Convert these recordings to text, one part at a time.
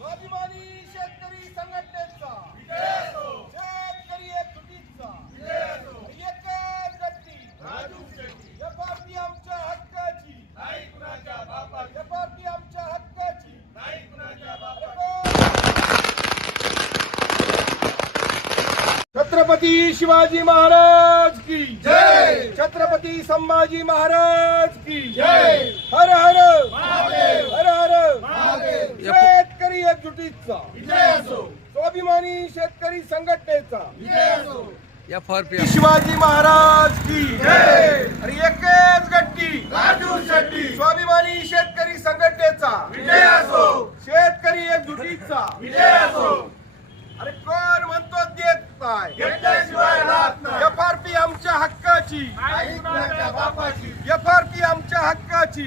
स्वाभिमानी शेतकरी संघटनेचा शेतकरी एकजुटीचा एकच गट्टी एफआरपी आमच्या हक्काची नाही कुणाच्या बापा एफआरपी आमच्या हक्काची नाही कुणाच्या बापा छत्रपती शिवाजी महाराज की जय! छत्रपती संभाजी महाराज की जय! हर हर महादेव! हर हर महादेव! शेतकरी एकजुटीचा. विजय असो. स्वाभिमानी शेतकरी संघटनेचा. विजय असो. F R P Shivaji Maharaj की जय! अरे एकच गट्टी. राजू शेट्टी. स्वाभिमानी शेतकरी संघटनेचा. विजय असो. शेतकरी एकजुटीचा. विजय असो. अरे कोण म्हणतो देत नाही घेतल्याशिवाय राहत नाही एफआरपी आमच्या हक्काची आई कुणाच्या बापाची. एफआरपी आमच्या हक्काची.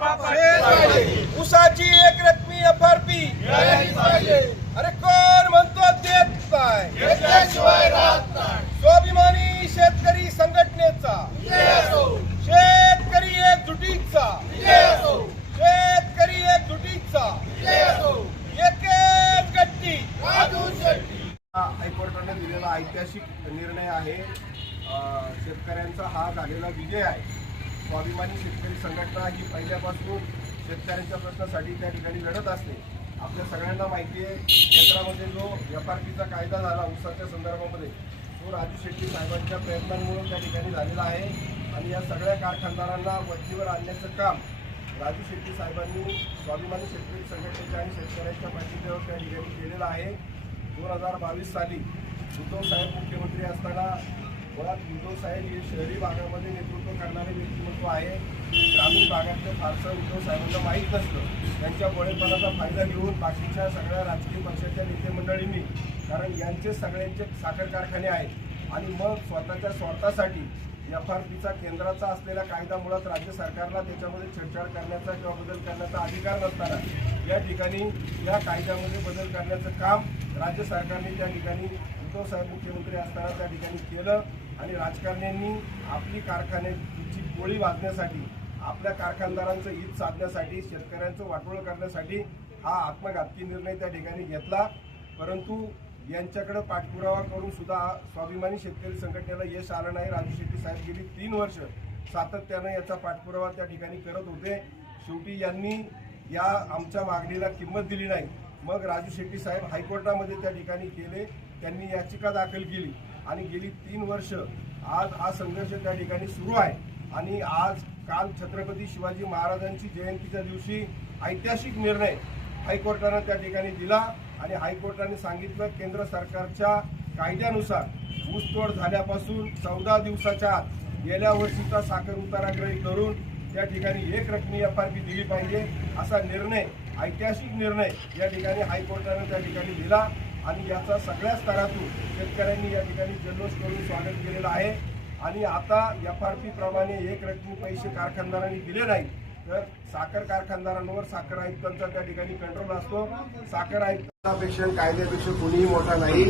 बापाची. उसाची एक रकमी एफआरपी. मिळाली पाहिजे. अरे कोण म्हणतो देत नाही घेतल्याशिवाय राहत नाही. स्वाभिमानी शेतकरी संघटनेचा. विजय असो. शेतकरी एकजुटीचा विजय असो. शेतकरी एकजुटीचा विजय असो. एकच गट्टी. हायकोर्टाने दिलेला ऐतिहासिक निर्णय आहे. शेतकऱ्यांचा हा झालेला विजय आहे. स्वाभिमानी शेतकरी संघटना ही पहिल्यापासून शेतकऱ्यांच्या प्रश्नासाठी त्या ठिकाणी लढत असते. आपल्या सगळ्यांना माहिती आहे केंद्रामध्ये जो एफ आर पीचा कायदा झाला उसाच्या संदर्भामध्ये तो राजू शेट्टी साहेबांच्या प्रयत्नांमुळे त्या ठिकाणी झालेला आहे. आणि या सगळ्या कारखानदारांना वरतीवर आणण्याचं काम राजू शेट्टी साहेबांनी स्वाभिमानी शेतकरी संघटनेच्या आणि शेतकऱ्यांच्या पाठिंब्यावर त्या ठिकाणी केलेलं आहे. दोन हजार बावीस साली उद्धव साहेब मुख्यमंत्री असताना मुळात उद्धव साहेब हे शहरी भागामध्ये नेतृत्व करणारे व्यक्तिमत्व आहे. ग्रामीण भागातलं फारसं उद्धव साहेबांना माहीत नसतं. त्यांच्या बळेपणाचा फायदा घेऊन बाकीच्या सगळ्या राजकीय पक्षाच्या नेतेमंडळींनी कारण यांचे सगळ्यांचे साखर कारखाने आहेत. आणि मग स्वतःच्या स्वार्थासाठी एफ आर पीचा केंद्राचा असलेला कायदा मुळात राज्य सरकारला त्याच्यामध्ये छेडछाड करण्याचा किंवा बदल करण्याचा अधिकार नसताना या ठिकाणी या कायद्यामध्ये बदल करण्याचं काम राज्य सरकारने त्या ठिकाणी उद्धवसाहेब मुख्यमंत्री असताना त्या ठिकाणी केलं आणि राजकारण्यांनी आपली कारखान्याची गोळी वाजण्यासाठी आपल्या कारखानदारांचं हित साधण्यासाठी शेतकऱ्यांचं वाटोळ करण्यासाठी हा आत्मघातकी निर्णय त्या ठिकाणी घेतला. परंतु यांच्याकडे पाठपुरावा करून सुद्धा स्वाभिमानी शेतकरी संघटनेला यश आलं नाही. राजू शेट्टी साहेब गेली तीन वर्ष सातत्यानं याचा पाठपुरावा त्या ठिकाणी करत होते. शेवटी यांनी या आमच्या मागणीला किंमत दिली नाही. मग राजू शेट्टी साहेब हायकोर्टामध्ये त्या ठिकाणी गेले. त्यांनी याचिका दाखल केली. आणि गेली तीन वर्ष आज हा संघर्ष त्या ठिकाणी सुरू आहे. आणि आज काल छत्रपती शिवाजी महाराजांची जयंतीच्या दिवशी ऐतिहासिक निर्णय हायकोर्टानं त्या ठिकाणी दिला आणि हायकोर्टाने सांगितलं केंद्र सरकारच्या कायद्यानुसार ऊसतोड झाल्यापासून चौदा दिवसाच्या आत गेल्या वर्षीचा साखर उताराग्रही करून त्या ठिकाणी एक रकमी एफ आर पी दिली पाहिजे असा निर्णय ऐतिहासिक निर्णय या ठिकाणी हायकोर्टानं त्या ठिकाणी दिला आणि याचा सगळ्या स्तरातून शेतकऱ्यांनी या ठिकाणी जल्लोष करून स्वागत केलेलं आहे. आणि आता एफ आर पी प्रमाणे एक रकमी पैसे कारखानदारांनी दिले नाही तर साखर कारखानदारांवर साखर आयुक्तांचा त्या ठिकाणी कंट्रोल असतो. साखर आयुक्तांपेक्षा कायद्यापेक्षा कोणीही मोठा नाही.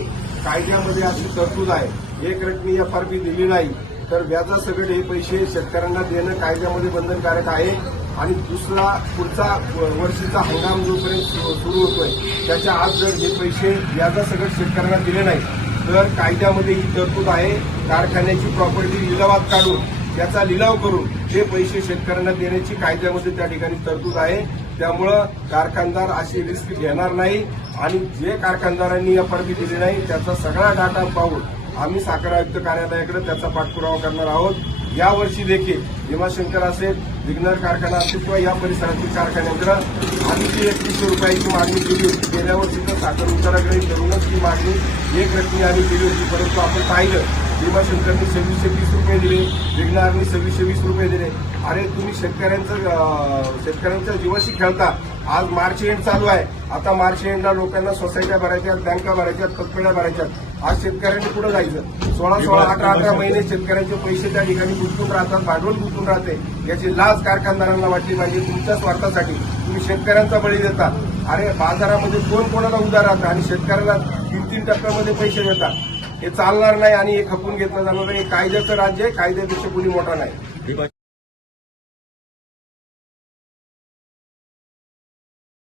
कायद्यामध्ये अशी तरतूद आहे. एक रकमी एफ आर पी दिली नाही तर व्याजासकट हे पैसे शेतकऱ्यांना देणं कायद्यामध्ये बंधनकारक आहे. आणि दुसरा पुढचा व- वर्षीचा हंगाम जोपर्यंत सुरू होतोय त्याच्या आत जर हे पैसे व्याजासकट शेतकऱ्यांना दिले नाही तर कायद्यामध्ये ही तरतूद आहे. कारखान्याची प्रॉपर्टी लिलावात काढून त्याचा लिलाव करून हे पैसे शेतकऱ्यांना देण्याची कायद्यामध्ये त्या ठिकाणी तरतूद आहे त्यामुळं कारखानदार अशी रिस्क घेणार नाही आणि जे कारखानदारांनी या आर दिली नाही त्याचा सगळा डाटा पाहून आम्ही साखर आयुक्त कार्यालयाकडे त्याचा पाठपुरावा करणार आहोत. यावर्षी देखील भीमाशंकर असेल विघ्नर कारखाना असेल किंवा या परिसरातील कारखान्यांकडे आम्ही एकतीसशे रुपयाची मागणी केली होती. गेल्या वर्षीचं साखर उताराकडे करूनच ती मागणी एक रकमी आम्ही केली होती परंतु आपण पाहिलं भीमाशंकरनी सव्वीसशे वीस रुपये दिले विघ्नारनी सव्वीसशे वीस रुपये दिले. अरे तुम्ही शेतकऱ्यांचं शेतकऱ्यांच्या जीवाशी खेळता. आज मार्च एंड चालू आहे. आता मार्च एंडला लोकांना सोसायट्या भरायच्यात बँका भरायच्यात पतपेढ्या भरायच्यात. आज शेतकऱ्यांनी पुढे जायचं. सोळा सोळा अठरा अठरा महिने शेतकऱ्यांचे पैसे त्या ठिकाणी गुंतून राहतात भांडवल गुंतून राहते. याची लाज कारखानदारांना वाटली पाहिजे तुमच्या स्वार्थासाठी. तुम्ही शेतकऱ्यांचा बळी देता. अरे बाजारामध्ये कोण कोणाला उधार राहतं आणि शेतकऱ्याला तीन तीन टप्प्यामध्ये पैसे देतात? हे चालणार नाही आणि हे खपून घेतलं जाणार नाही. हे कायद्याचं राज्य आहे कायद्यापेक्षा कुणी मोठा नाही.